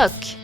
rock.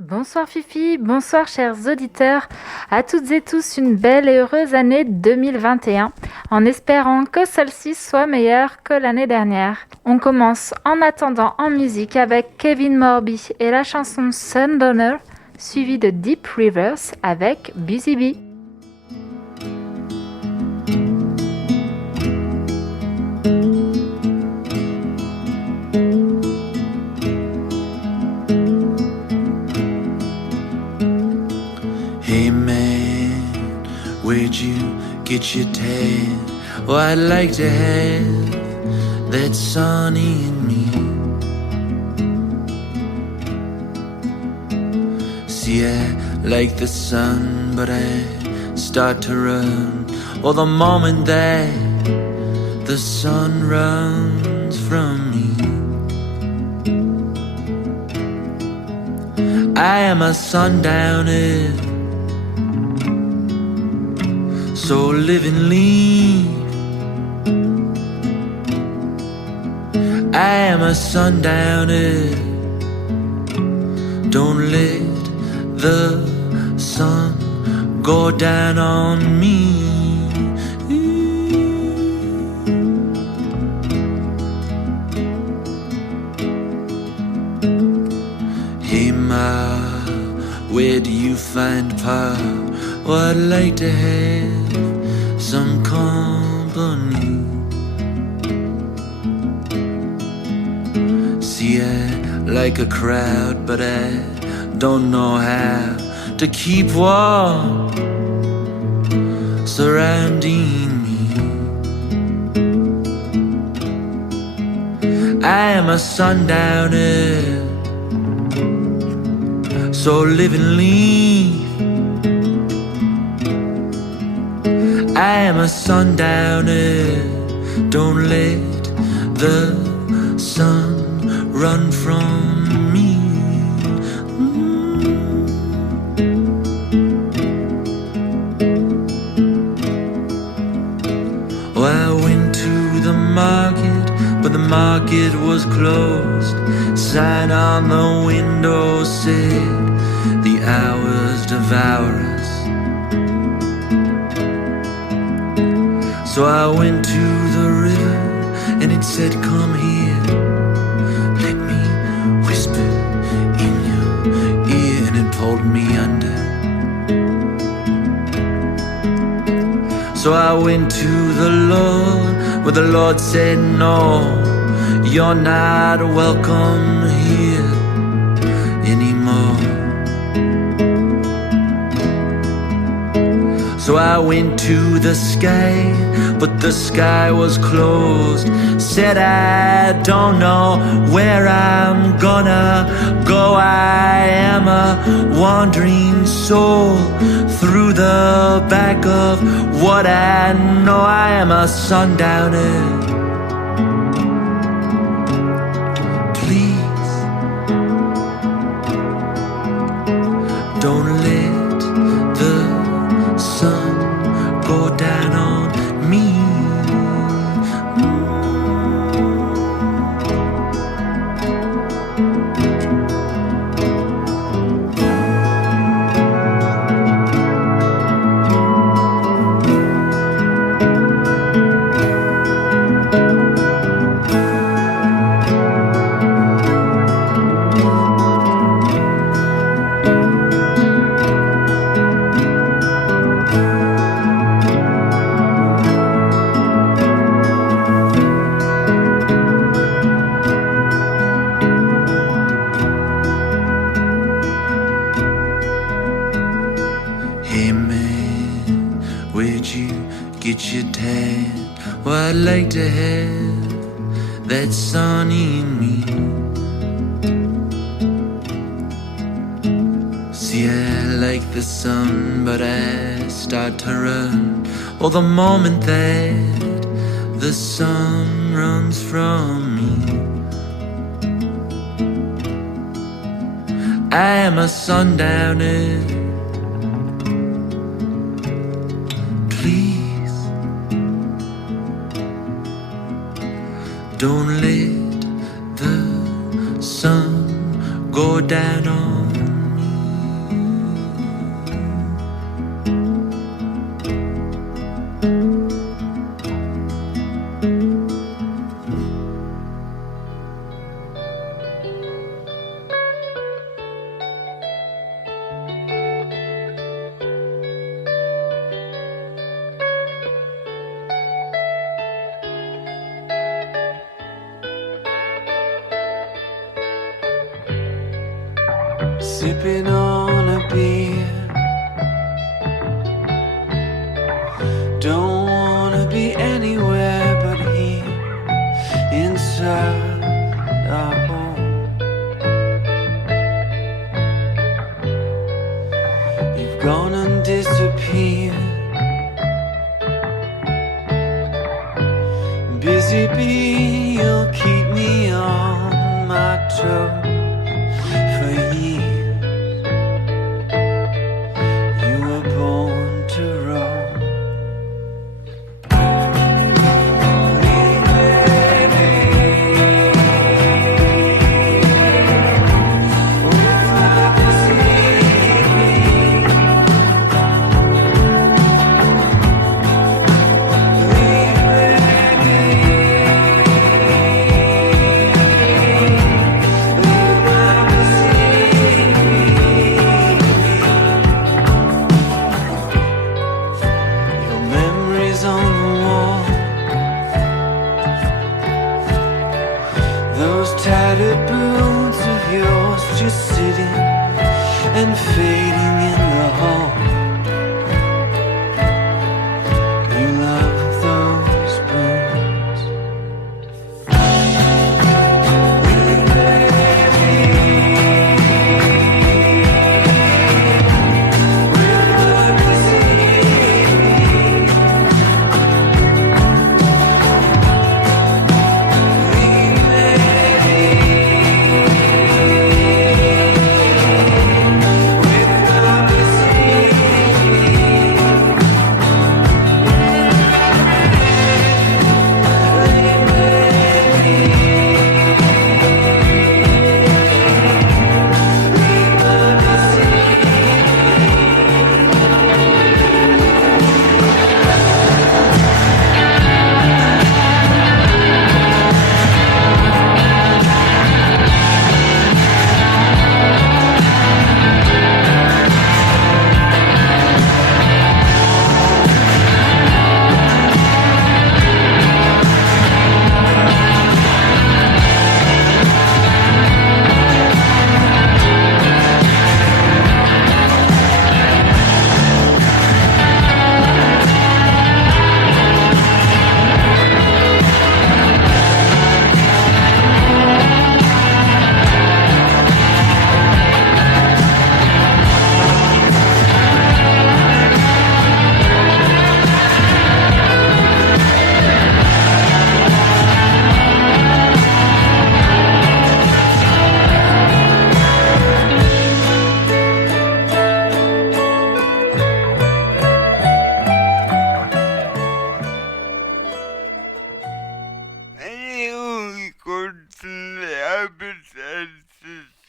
Bonsoir Fifi, bonsoir chers auditeurs, à toutes et tous une belle et heureuse année 2021, en espérant que celle-ci soit meilleure que l'année dernière. On commence en attendant en musique avec Kevin Morby et la chanson Sundowner, suivie de Deep Rivers avec Busy Bee. Where'd you get your tan? Oh, I'd like to have that sunny in me. See, I like the sun, but I start to run. Oh, the moment that the sun runs from me. I am a sundowner, so live and leave. I am a sundowner, don't let the sun go down on me. Hey Ma, where do you find Pa? Oh, I'd like to have some company. See, I like a crowd, but I don't know how to keep warm surrounding me. I am a sundowner, so live and leave. I am a sundowner, don't let the sun run from me. Oh, I went to the market, but the market was closed. Sign on the window said, the hours devour us. So I went to the river and it said, come here, let me whisper in your ear. And it pulled me under. So I went to the Lord, but the Lord said, no, you're not welcome here anymore. So I went to the sky, but the sky was closed. Said I don't know where I'm gonna go. I am a wandering soul through the back of what I know. I am a sundowner. Please don't let the sun go down on me. Well, I'd like to have that sun in me. the sun, but I start to run. Oh, the moment that the sun runs from me. I am a sundowner. Please don't let the sun go down on sipping on a beer. Don't wanna be anywhere but here, inside our home. You've gone and disappeared. Busy bee, you'll keep me on my toes.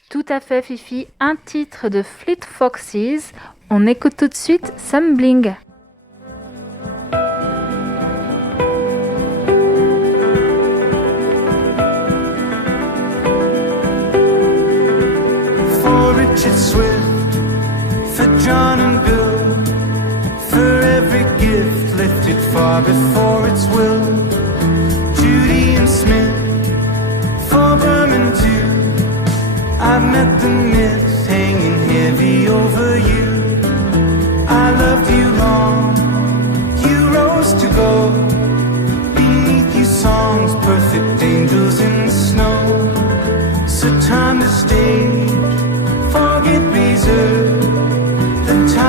Tout à fait, Fifi. Un titre de Fleet Foxes. On écoute tout de suite Some Bling. For Richard Swift, for John and Bill, for every gift lifted far before its will. Judy and Smith, for Berman too. I've met the myths hanging heavy over you. I loved you long, you rose to go. Beneath you songs, perfect angels in the snow. So time to stage, forget reserve. The time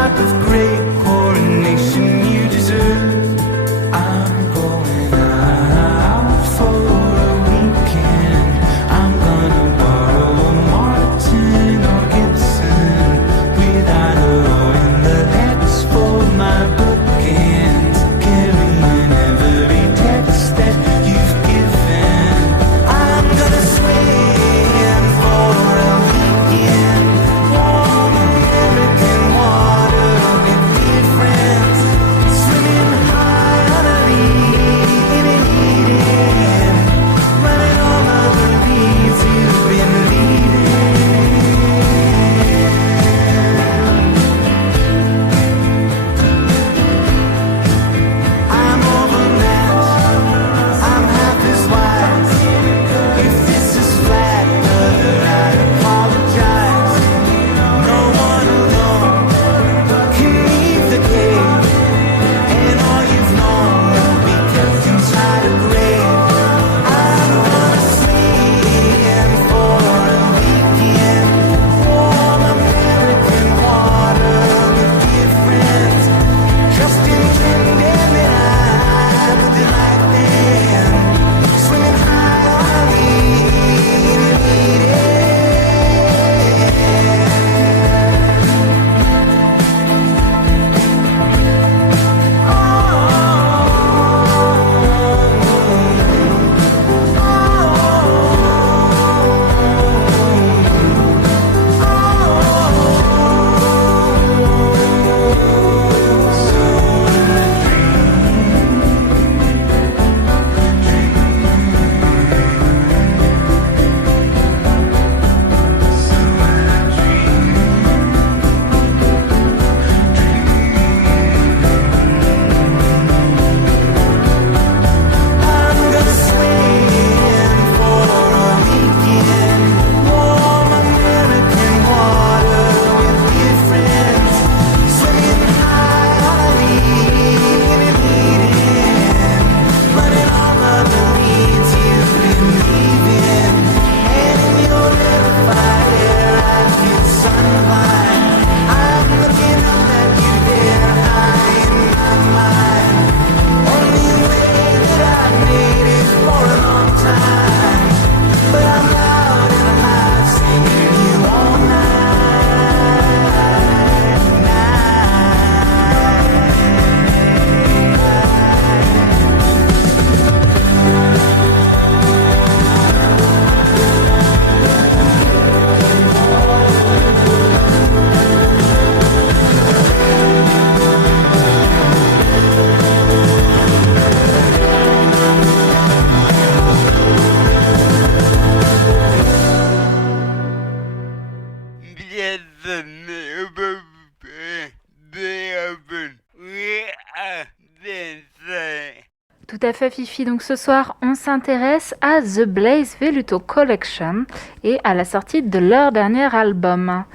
Tout à fait Fifi, donc ce soir on s'intéresse à The Blaze Veluto Collection et à la sortie de leur dernier album.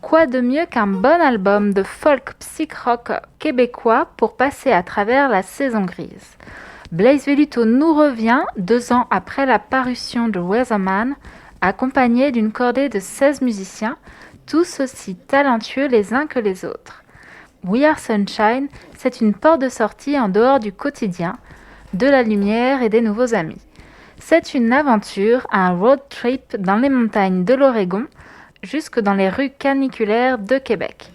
Quoi de mieux qu'un bon album de folk psych-rock québécois pour passer à travers la saison grise. Blaze Veluto nous revient 2 ans après la parution de Weatherman, accompagné d'une cordée de 16 musiciens, tous aussi talentueux les uns que les autres. We Are Sunshine, c'est une porte de sortie en dehors du quotidien, de la lumière et des nouveaux amis. C'est une aventure, un road trip dans les montagnes de l'Oregon, jusque dans les rues caniculaires de Québec.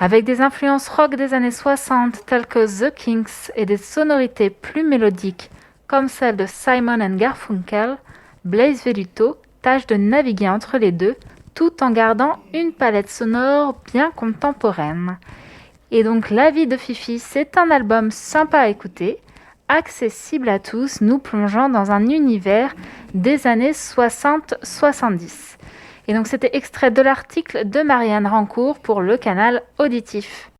Avec des influences rock des années 60 telles que The Kinks et des sonorités plus mélodiques comme celles de Simon & Garfunkel, Blaze Veluto tâche de naviguer entre les deux tout en gardant une palette sonore bien contemporaine. Et donc l'avis de Fifi, c'est un album sympa à écouter, accessible à tous, nous plongeant dans un univers des années 60-70. Et donc c'était extrait de l'article de Marianne Rancourt pour le canal Auditif.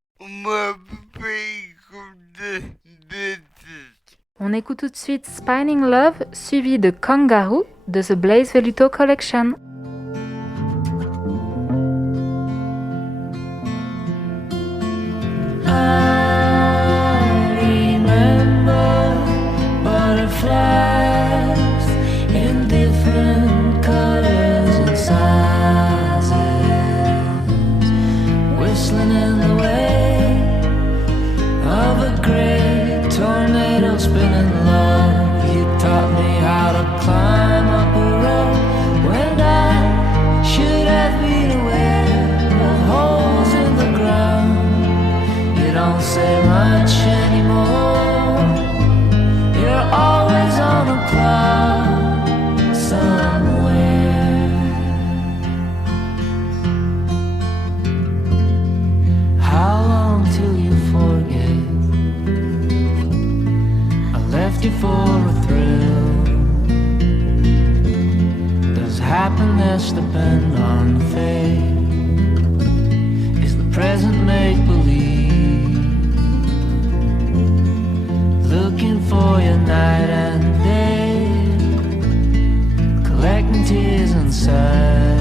On écoute tout de suite Spinning Love, suivi de Kangaroo de The Blaze Veluto Collection. Butterflies in different colors and sizes, whistling in the wake of a great tornado spinning love. You taught me how to climb up a rope when I should have been aware of holes in the ground. You don't say much anymore. You're always on a cloud somewhere. How long till you forget? I left you for a thrill. Does happiness depend on fate? Is the present make-believe? Looking for you night and day, collecting tears inside.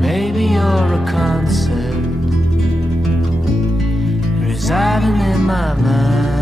Maybe you're a concept residing in my mind.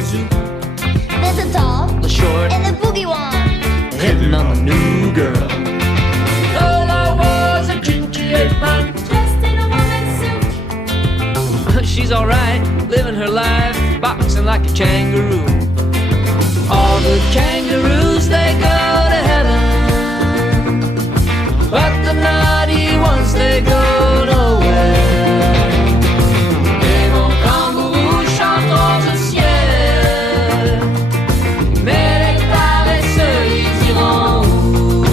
the zoo. There's the tall, The short, and the boogie one. hitting on the new girl. Lola was a ginger ape-man, Dressed in a woman's suit. she's alright, living her life, boxing like a kangaroo. All the kangaroos, they go to heaven, but the naughty ones, they go nowhere. Et mon kangourou chante au ciel, mais les paresseux, ils iront où?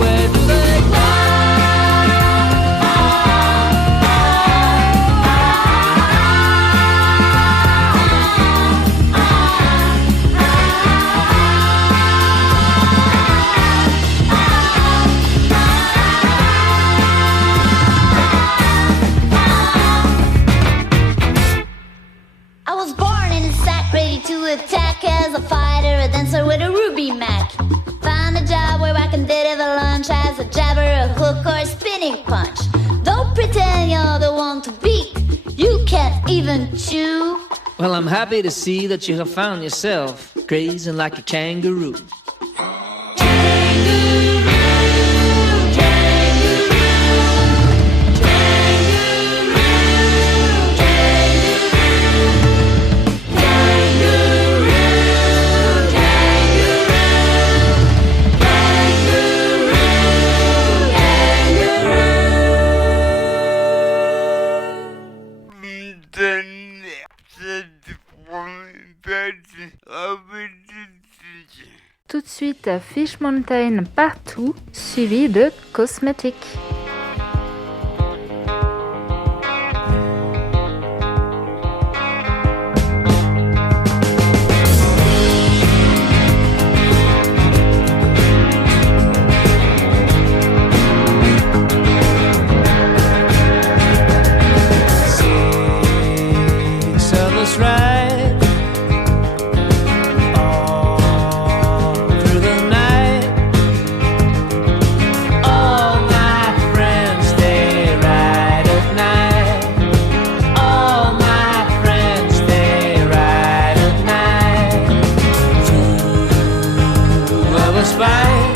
Where do they I was born in a sack, ready to attack as a fighter, a dancer with a ruby Mac. Find a job where I can deliver lunch as a jabber, a hook, or a spinning punch. Don't pretend you're the one to beat. You can't even chew. Well, I'm happy to see that you have found yourself grazing like a kangaroo. Tout de suite, Fish Mountain Partout, suivi de Cosmetic. Service right all through the night. All my friends, they ride at night. All my friends, they ride at night. Two of us fight,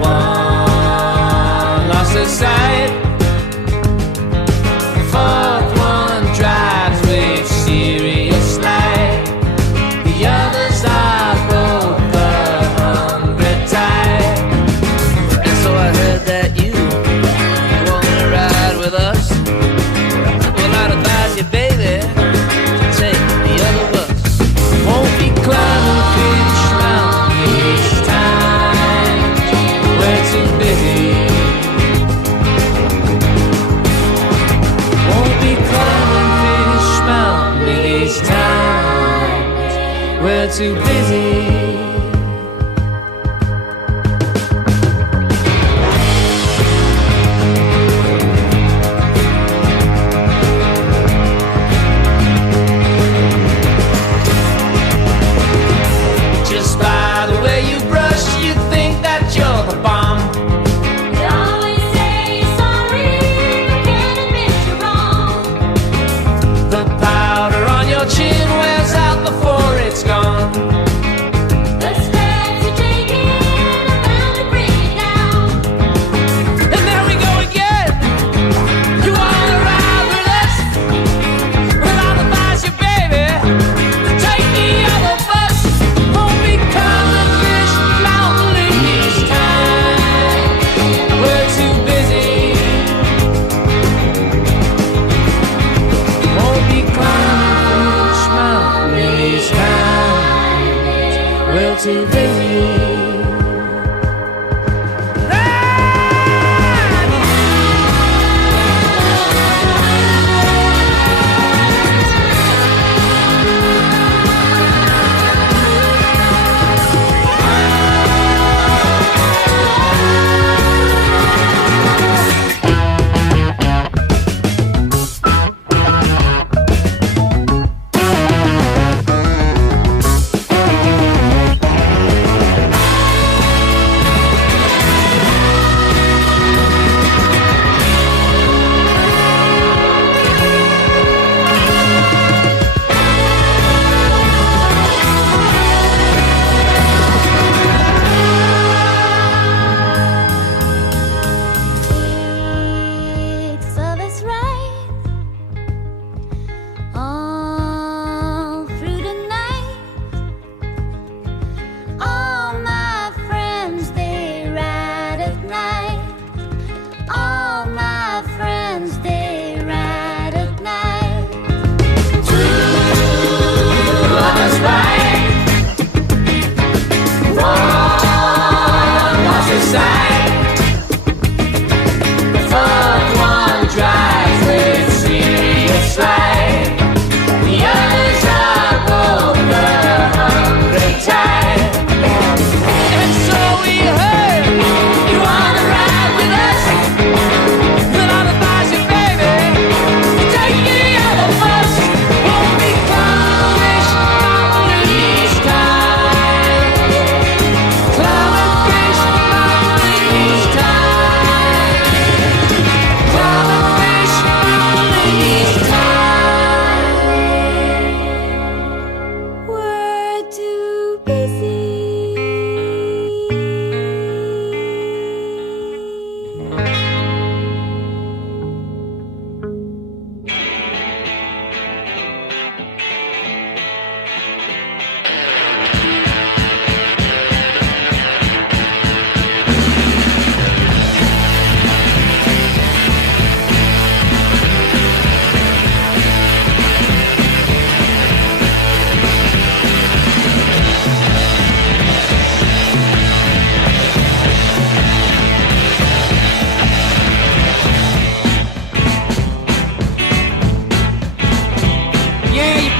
one lost his sight. Fourth one drives with serious light. The others are both 100 tight. And so I heard that you wanna ride with us. Well, I'd advise you, baby, to take the other bus. Won't be climbing Fish Mountain each time. We're too busy. Won't be climbing Fish Mountain each time. We're too busy. Just by the way you brush, you think that you're the bomb. You always say you're sorry, but can't admit you're wrong. The powder on your chin wears out before it's gone. The steps you're taking are bound to bring you down. And there we go again. You wanna ride with us? Well, I'll advise you, baby, to take the other bus. Won't be coming Fish Mountain each time. We're too busy. Won't be climbing Fish Mountain each time. We're too busy.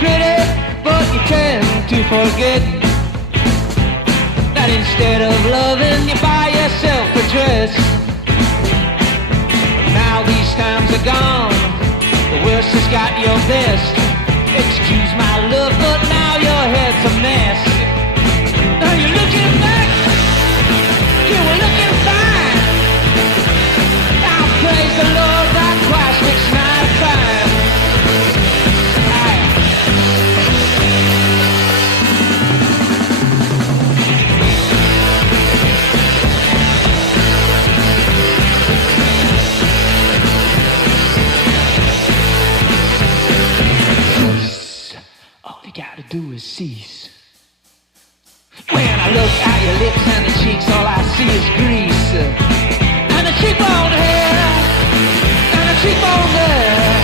critic, but you tend to forget that instead of loving, you buy yourself a dress. Now these times are gone, the worst has got your best. Excuse my love, but now your head's a mess. Now you're looking back, you were looking fine. Now praise the Lord, that Christ makes night time. All you gotta do is cease. When I look at your lips and the cheeks, all I see is grease. And a cheekbone here, and a cheekbone there.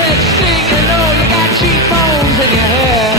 Next thing you know, you got cheekbones in your hair.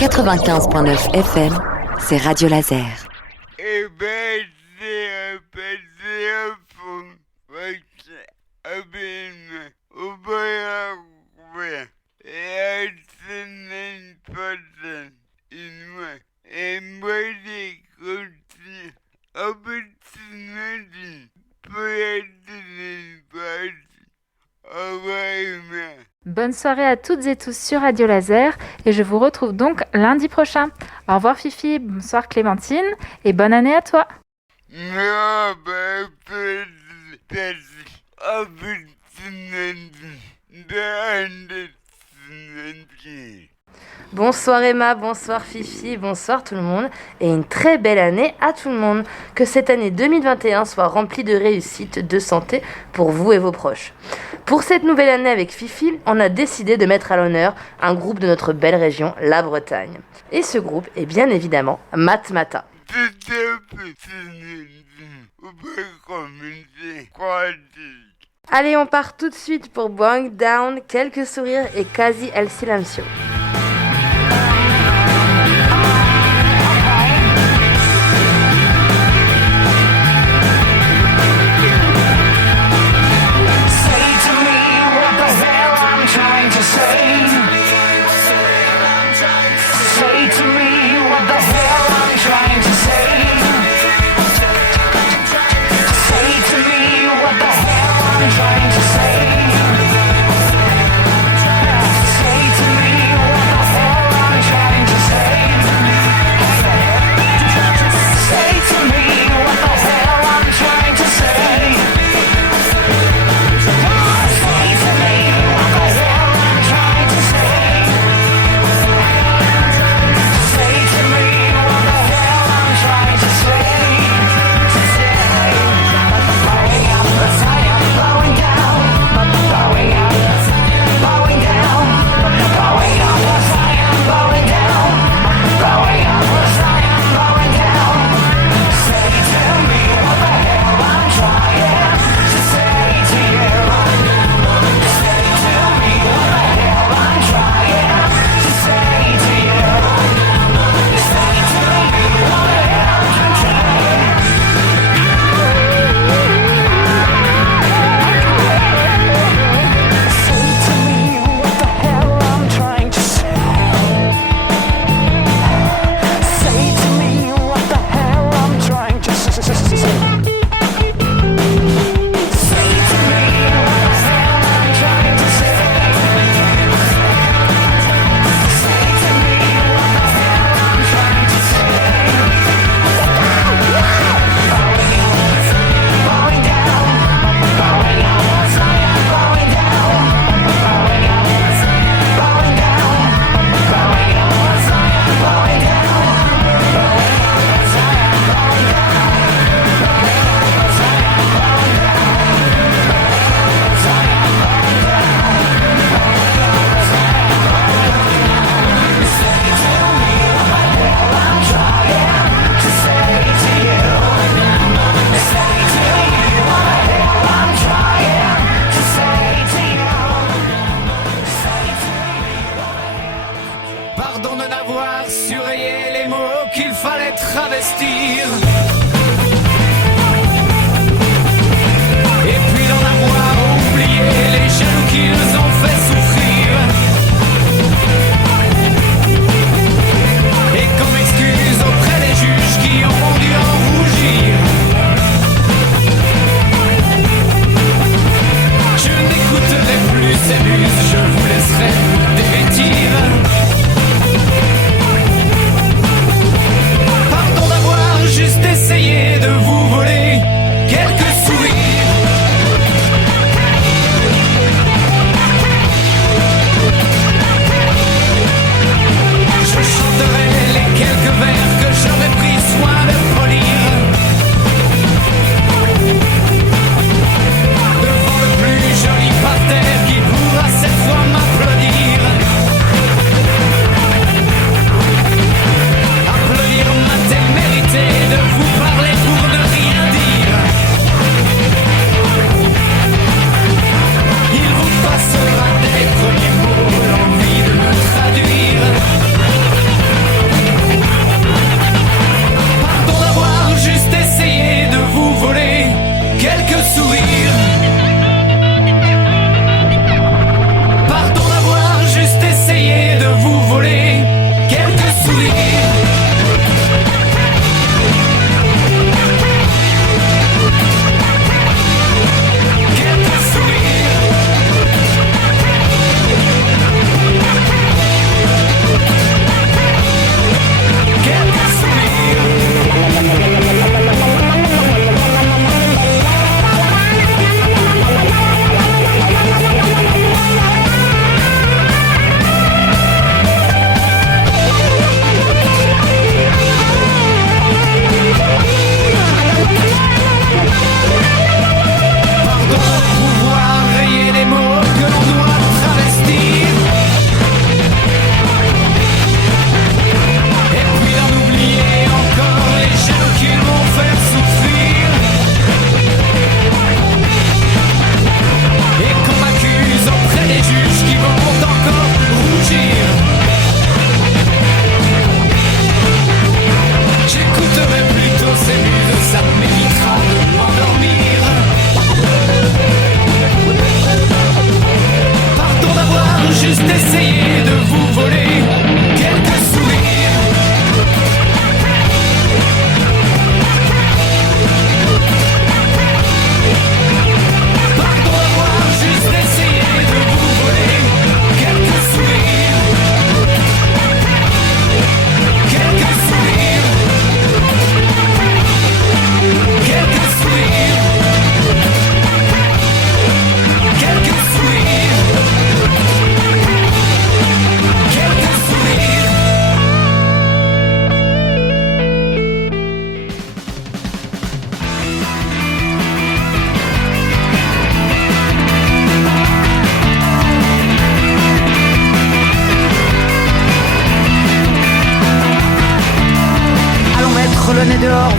« 95.9 FM, c'est Radio Laser. Eh ben, c'est un petit enfant. Au bout et c'est une personne. Et moi, j'ai continué. Un petit nadi. Pour être une partie. Au revoir. Bonne soirée à toutes et tous sur Radio Laser et je vous retrouve donc lundi prochain. Au revoir Fifi, bonsoir Clémentine et bonne année à toi. Non, ben, Bonsoir Emma, bonsoir Fifi, bonsoir tout le monde et une très belle année à tout le monde. Que cette année 2021 soit remplie de réussite, de santé pour vous et vos proches. Pour cette nouvelle année avec Fifi, on a décidé de mettre à l'honneur un groupe de notre belle région, la Bretagne. Et ce groupe est bien évidemment Matmata. Allez, on part tout de suite pour Boing Down, quelques sourires et quasi El Silencio. Devant le plus joli parterre qui pourra cette fois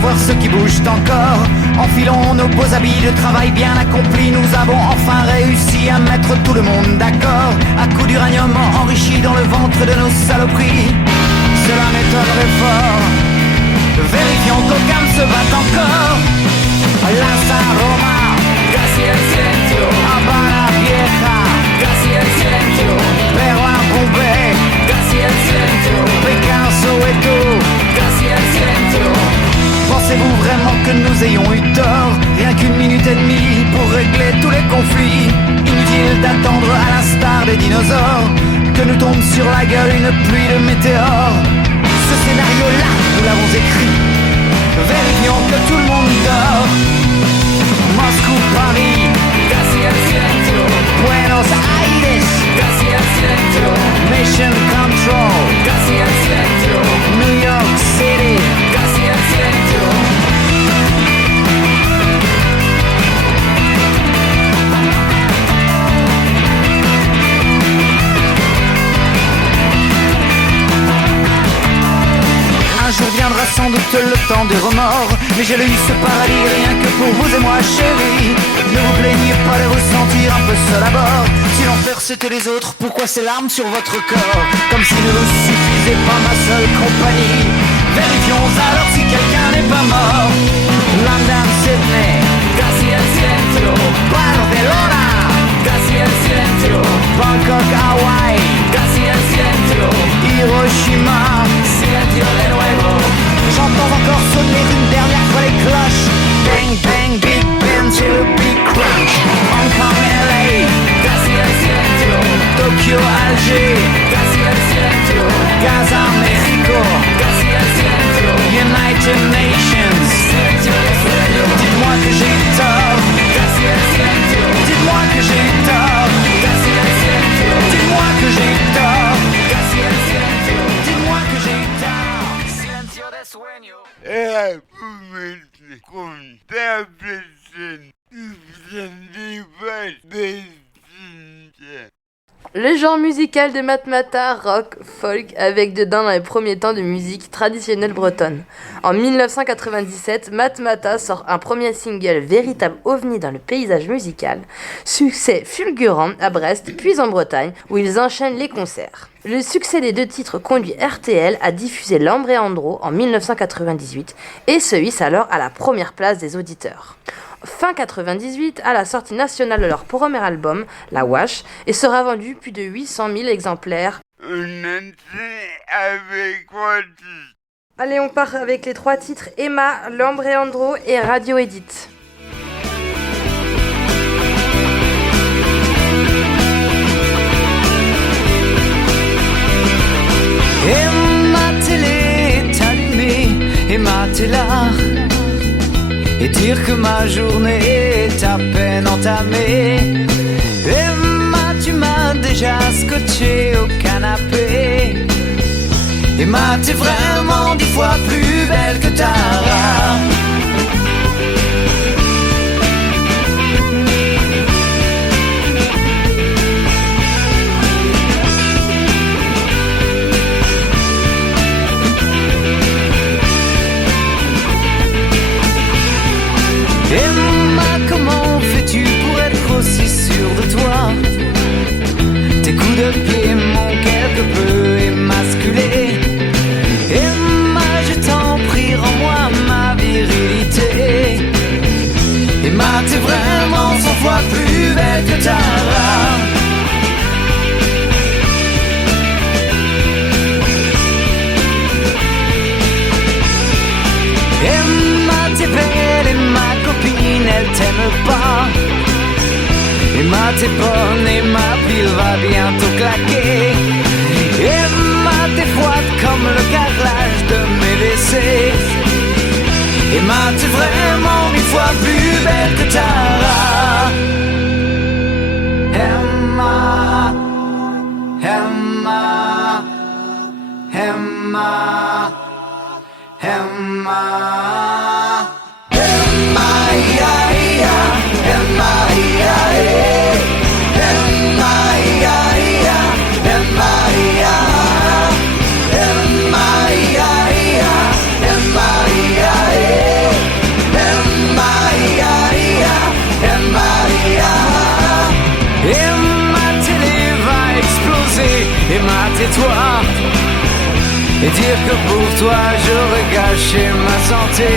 voir ceux qui bougent encore. Enfilons nos beaux habits de travail bien accomplis. Nous avons enfin réussi à mettre tout le monde d'accord. À coups d'uranium enrichi dans le ventre de nos saloperies. Cela m'étonnerait fort. Vérifions qu'aucun se bat encore. Lanza Roma, casi el silencio. Habana Vieja, casi el silencio. Berlin, Bombay, casi el silencio. Pékin, Soweto, casi el silencio. Pensez-vous vraiment que nous ayons eu tort? Rien qu'une minute et demie pour régler tous les conflits. Inutile d'attendre à l'instar des dinosaures que nous tombe sur la gueule une pluie de météores. Ce scénario-là, nous l'avons écrit. Vérifions que tout le monde dort. Moscou, Paris, casi el silencio. Buenos Aires, casi el silencio. Mission Control, casi el silencio. New York City, casi el silencio. Un jour viendra sans doute le temps des remords. Mais j'ai eu ce paradis rien que pour vous et moi chérie. Ne vous plaignez pas de vous sentir un peu seul à bord. Si l'enfer c'était les autres, pourquoi ces larmes sur votre corps? Comme s'il ne vous suffisait pas ma seule compagnie. Vérifions alors si quelqu'un n'est pas mort. London, Sydney, casi el silencio. Barcelona, casi el silencio. Bangkok, Hawaii, casi el silencio. Hiroshima, silencio de nuevo. J'entends encore sonner une dernière fois les cloches. Bang bang, Big Ben to Big Crunch. Hong Kong, LA, casi el silencio. Tokyo, Alger, casi el silencio. Gaza, Mexico, casi el silencio. United Nations, silencio de sueño. Dites-moi que j'ai eu tort, casi el silencio. Dites-moi que j'ai eu tort, casi el silencio. Dites-moi que j'ai eu tort, casi el silencio. Dites-moi que j'ai eu tort, silencio de sueño. Le genre musical de Matmata, rock, folk, avec dedans dans les premiers temps de musique traditionnelle bretonne. En 1997, Matmata sort un premier single, véritable ovni dans le paysage musical. Succès fulgurant à Brest, puis en Bretagne, où ils enchaînent les concerts. Le succès des deux titres conduit RTL à diffuser Lambréandro en 1998 et se hisse alors à la première place des auditeurs. Fin 98, à la sortie nationale de leur premier album, La Wash, et sera vendu plus de 800 000 exemplaires. Avec quoi? Allez, on part avec les 3 titres Emma, Lambréandro et Radio Edit. Et ma télé est allumée, et ma t'es là. Et dire que ma journée est à peine entamée. Emma, tu m'as déjà scotché au canapé. Emma, t'es vraiment 10 fois plus belle que Tara. Emma, comment fais-tu pour être aussi sûre de toi? Tes coups de pied m'ont quelque peu émasculé. Emma, je t'en prie, rends-moi ma virilité. Emma, t'es vraiment 100 fois plus belle que Tara. Emma, t'es belle et ma copine, elle t'aime pas. Emma, t'es bonne et ma pile va bientôt claquer. Emma, t'es froide comme le carrelage de mes WC. Emma, t'es vraiment 1000 fois plus belle que Tara. Emma, Emma, Emma, Emma, Emma, ya, ya, Emma, ya, ya, Emma, ya, ya, Emma, ya, Emma, ya, ya, Emma, ya, ya. tais-toi et dire que pour toi j'aurais gâché ma santé.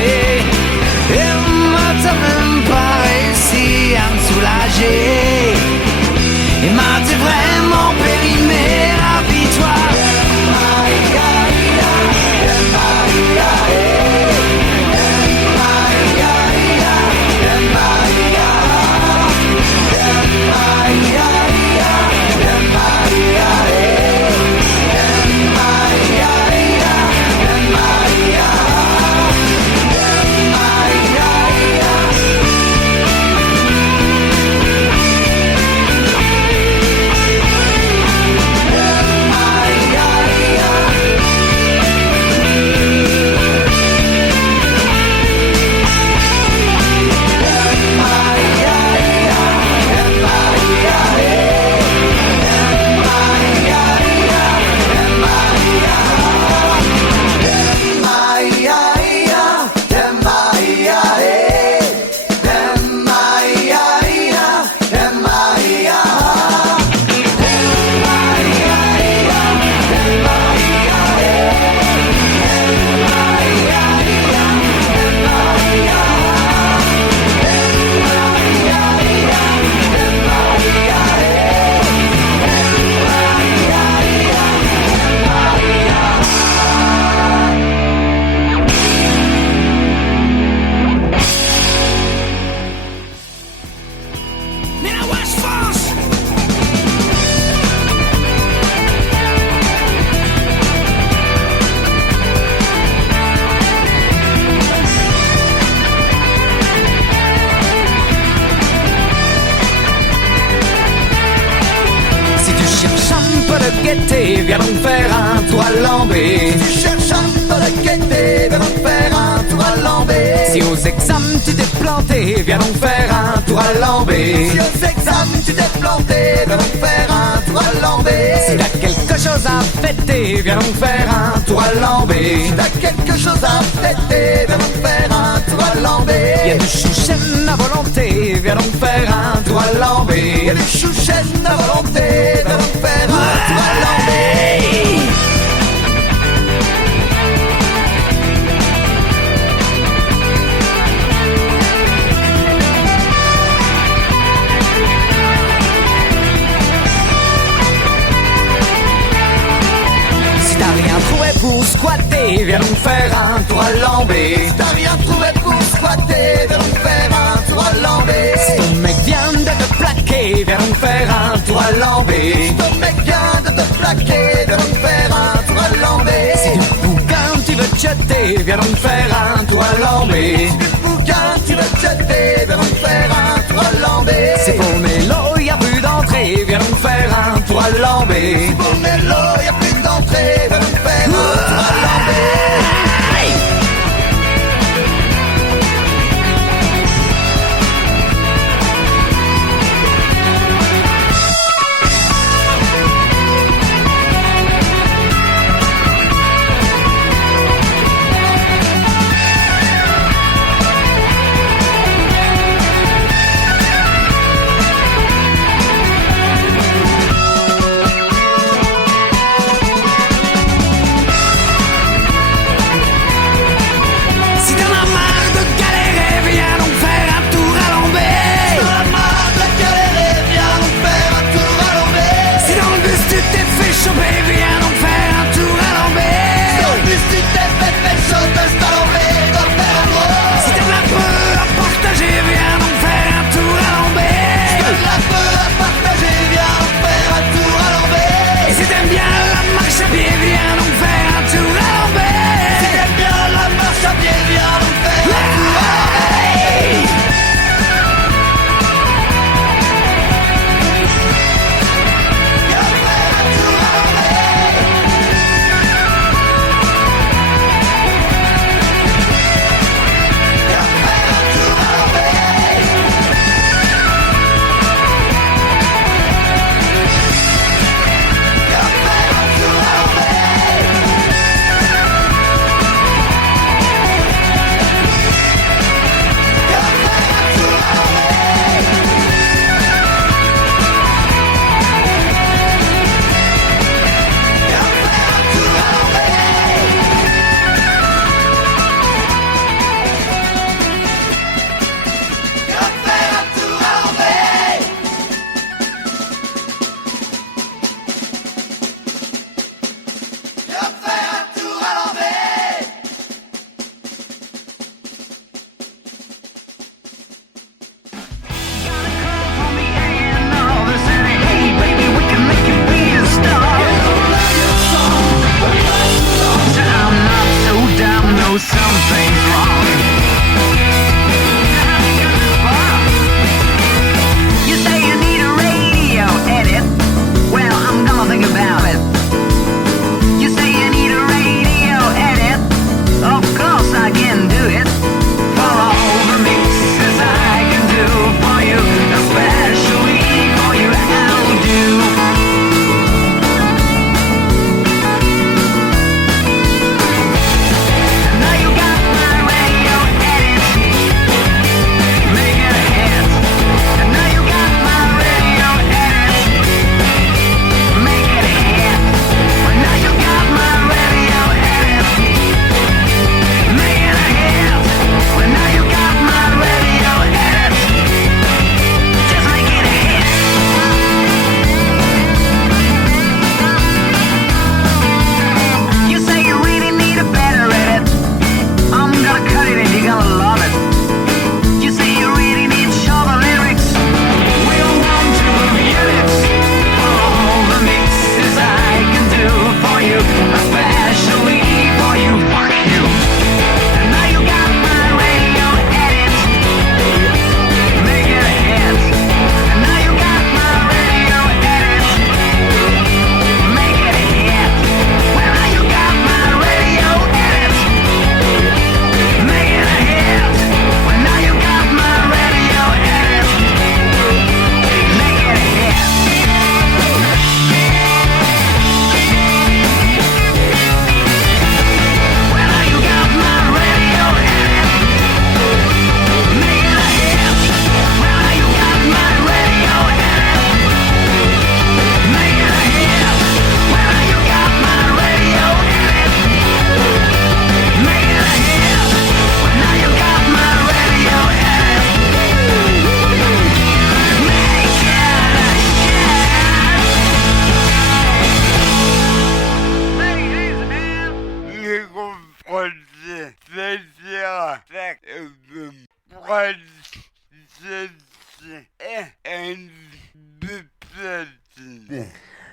Et moi t'as même pas réussi à me soulager. Et moi t'es vraiment périmé, rapide-toi. Viens donc faire un tour à Lambé. Si tu cherches un peu de gaieté, viens donc faire un tour à Lambé. Si aux examens tu t'es planté, viens donc faire un tour à Lambé. Si aux examens tu t'es planté, viens donc faire un tour à Lambé. Si t'as quelque chose à fêter, viens donc faire un tour à Lambé. Si t'as quelque chose à fêter, viens donc faire un tour à Lambé. Y'a du chouchen à volonté, viens donc faire un tour à Lambé. Y'a du chouchen à volonté, viens donc faire un tour à Lambé. Si t'as rien trouvé pour squatter, viens donc faire un tour à Lambé. Si t'as rien trouvé pour squatter, viens donc faire un tour à Lambé. Si ton mec vient de te plaquer, viens donc faire un tour à Lambé. Si ton mec vient de te plaquer, viens donc faire un tour à Lambé. Si du bouquin tu veux te jeter, viens donc faire un tour à Lambé. Si du bouquin tu veux te jeter, viens donc faire un tour à Lambé. Si pour Mélo y'a plus d'entrée, viens donc faire un tour à Lambé. Si pour Mélo y'a plus d'entrée, viens donc faire un tour à Lambé.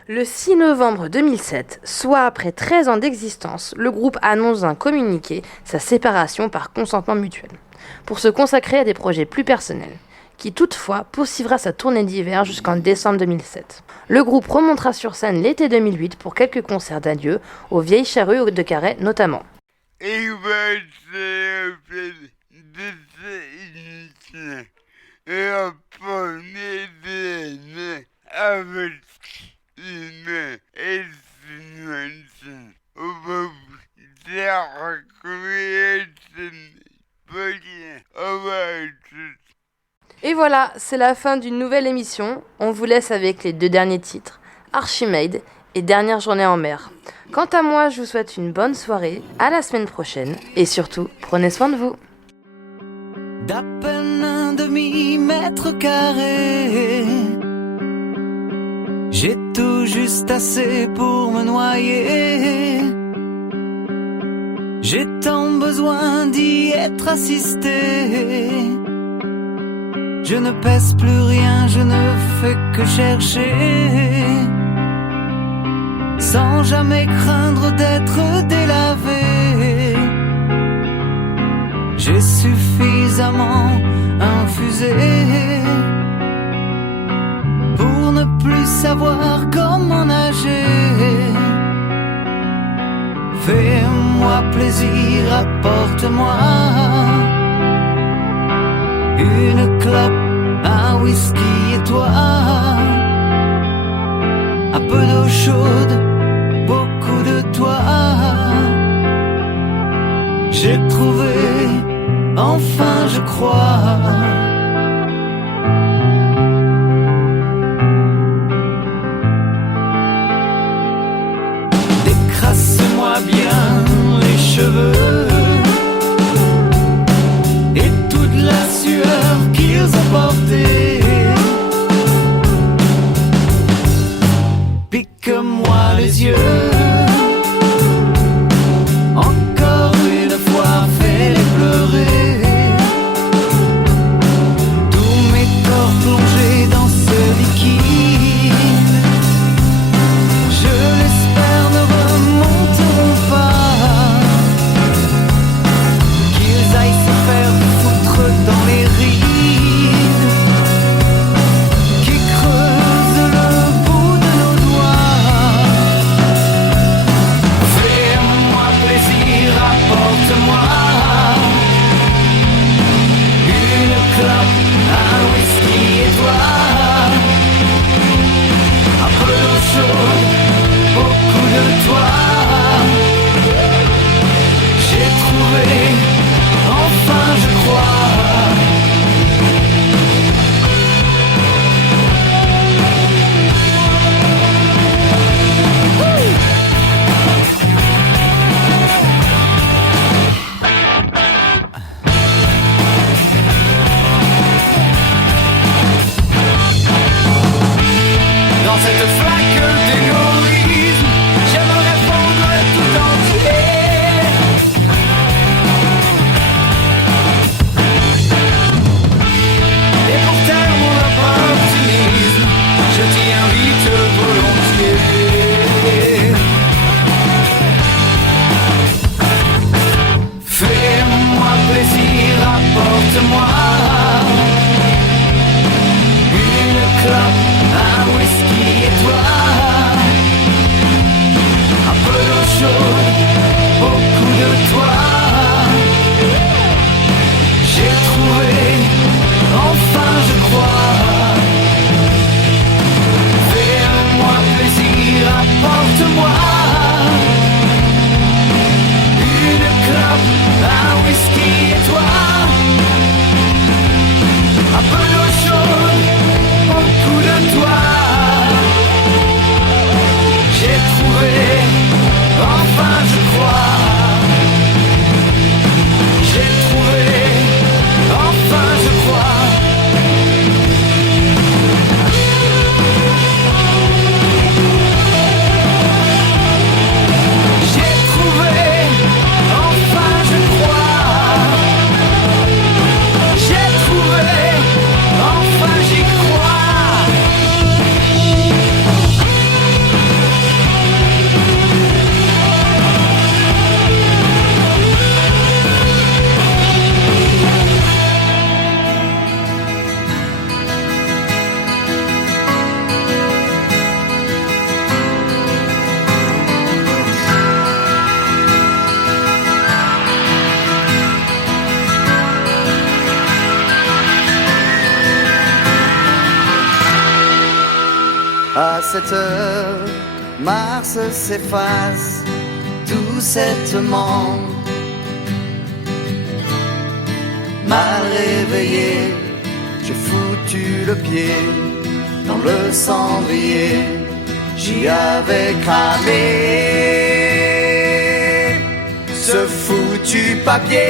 Le 6 novembre 2007, soit après 13 ans d'existence, le groupe annonce dans un communiqué sa séparation par consentement mutuel, pour se consacrer à des projets plus personnels, qui toutefois poursuivra sa tournée d'hiver jusqu'en décembre 2007. Le groupe remontera sur scène l'été 2008 pour quelques concerts d'adieu, aux Vieilles Charrues de Carhaix notamment. Et va se de la première année avec une estimation of their creation. Et voilà, c'est la fin d'une nouvelle émission. On vous laisse avec les 2 derniers titres, Archimède et Dernière journée en mer. Quant à moi, je vous souhaite une bonne soirée, à la semaine prochaine, et surtout, prenez soin de vous. D'à peine un demi-mètre carré, j'ai tout juste assez pour me noyer. J'ai tant besoin d'y être assisté. Je ne pèse plus rien, je ne fais que chercher, sans jamais craindre d'être délavé. J'ai suffisamment infusé pour ne plus savoir comment nager. Fais-moi plaisir, apporte-moi une clope, un whisky et toi, un peu d'eau chaude, beaucoup de toi. J'ai trouvé, enfin je crois, décrasse-moi bien les cheveux et toute la sueur qu'ils ont portée. Pique-moi les yeux, encore une fois, fais-les pleurer. Tous mes corps plongés dans ce liquide, je l'espère, ne remonteront pas. Qu'ils aillent se faire foutre dans les rides qui creusent le bout de nos doigts. Fais-moi plaisir, apporte-moi une clope, un whisky et toi, un peu d'eau chaude, beaucoup de toi. J'ai trouvé, enfin je crois. Dans cette flaque d'égoïsme, j'aimerais fondre tout entier. Et pour taire mon opportunisme, je t'y invite volontiers. Fais-moi plaisir, apporte-moi une clope, un whisky et toi. 7 heures, Mars s'efface doucettement. Mal réveillé, j'ai foutu le pied dans le cendrier. J'y avais cramé ce foutu papier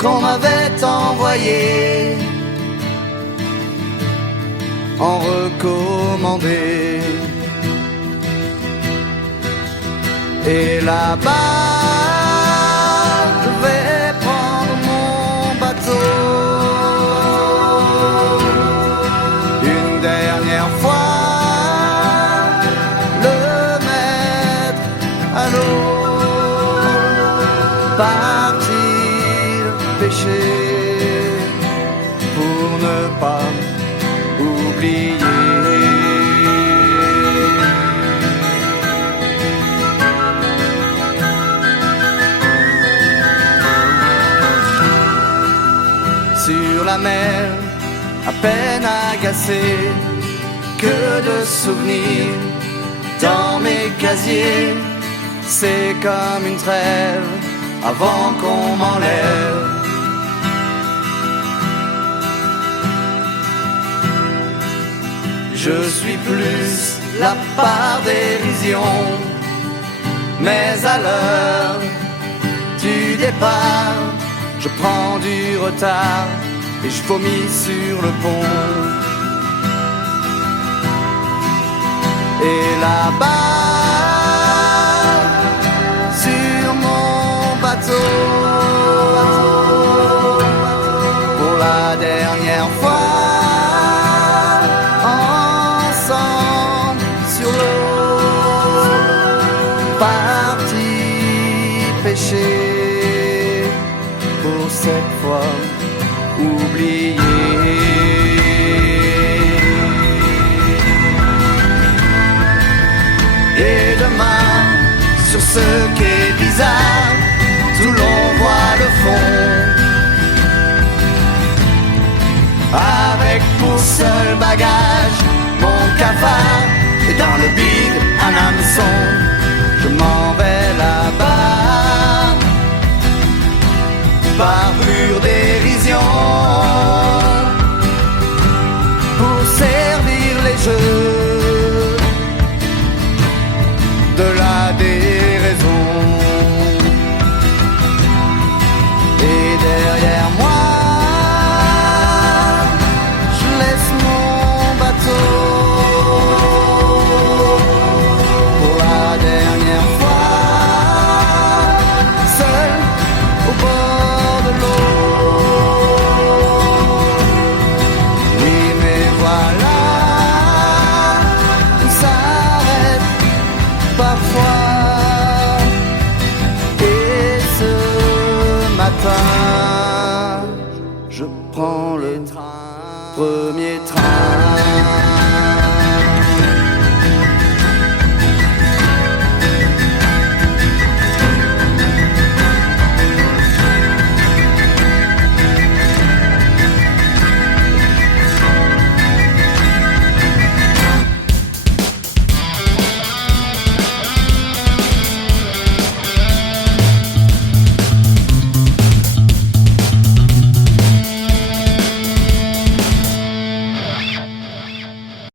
qu'on m'avait envoyé en recommandé. Et là-bas, je vais prendre mon bateau une dernière fois, le mettre à l'eau, partir pêcher pour ne pas oublier. Sur la mer, à peine agacé, que de souvenirs dans mes casiers. C'est comme une trêve avant qu'on m'enlève. Je suis plus la part dérision, mais à l'heure du départ, je prends du retard et je vomis sur le pont. Et là-bas, sur mon bateau, pour la dernière fois, ensemble sur l'eau, parti pêcher, pour cette fois oublier. Et demain, sur ce quai bizarre, tout l'on voit le fond, avec pour seul bagage mon cafard, et dans le bide un hameçon.